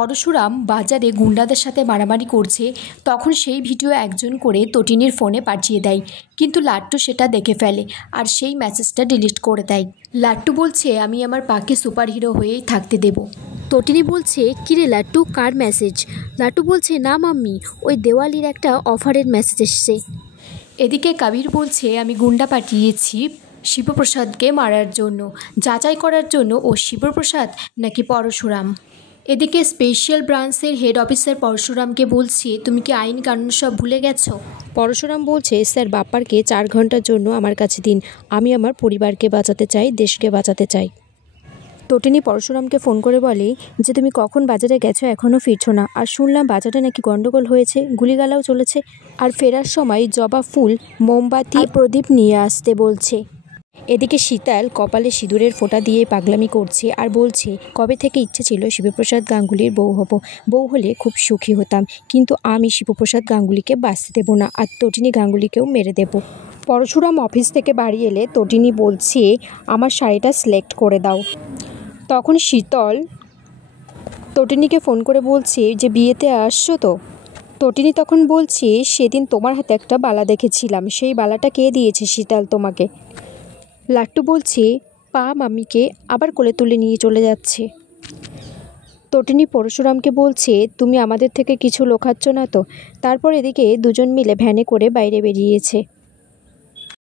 পরশুরাম বাজারে গুন্ডাদের সাথে মারামারি করছে, তখন সেই ভিডিও একজন করে তটিনীর ফোনে পাঠিয়ে দেয়। কিন্তু লাট্টু সেটা দেখে ফেলে আর সেই মেসেজটা ডিলিট করে দেয়। লাট্টু বলছে, আমি আমার পাকে সুপারহিরো হয়েই থাকতে দেব। তটিনী বলছে, কিরে লাট্টু, কার মেসেজ? লাট্টু বলছে, না মাম্মি, ওই দেওয়ালির একটা অফারের মেসেজ এসছে। এদিকে কবির বলছে, আমি গুন্ডা পাঠিয়েছি শিবপ্রসাদকে মারার জন্য, যাচাই করার জন্য ও শিবপ্রসাদ নাকি পরশুরাম। এদিকে স্পেশাল ব্রাঞ্চের হেড অফিসার পরশুরামকে বলছে, তুমি কি আইন কানুন সব ভুলে গেছো? পরশুরাম বলছে, স্যার বাপ্পারকে 4 ঘন্টার জন্য আমার কাছে দিন, আমি আমার পরিবারকে বাঁচাতে চাই, দেশকে বাঁচাতে চাই। তটিনী পরশুরামকে ফোন করে বলে যে তুমি কখন বাজারে গেছো, এখনও ফিরছো না, আর শুনলাম বাজারে নাকি গন্ডগোল হয়েছে, গুলিগালাও চলেছে, আর ফেরার সময় জবা ফুল, মোমবাতি আর প্রদীপ নিয়ে আসতে বলছে। এদিকে শীতল কপালে সিঁদুরের ফোঁটা দিয়ে পাগলামি করছে আর বলছে, কবে থেকে ইচ্ছে ছিল শিবপ্রসাদ গাঙ্গুলির বউ হব, বউ হলে খুব সুখী হতাম, কিন্তু আমি শিবপ্রসাদ গাঙ্গুলিকে বাঁচতে দেবো না, আর তটিনী গাঙ্গুলিকেও মেরে দেব। পরশুরাম অফিস থেকে বাড়ি এলে তটিনী বলছে, আমার শাড়িটা সিলেক্ট করে দাও। তখন শীতল তটিনীকে ফোন করে বলছে যে বিয়েতে আসছো তো? তটিনী তখন বলছে, সেদিন তোমার হাতে একটা বালা দেখেছিলাম, সেই বালাটা কে দিয়েছে শীতল তোমাকে? লাট্টু বলছে, পা মাম্মিকে আবার কোলে তুলে নিয়ে চলে যাচ্ছে। তটিনী পরশুরামকে বলছে, তুমি আমাদের থেকে কিছু লোকাচ্ছ না তো? তারপর এদিকে দুজন মিলে ভ্যানে করে বাইরে বেরিয়েছে।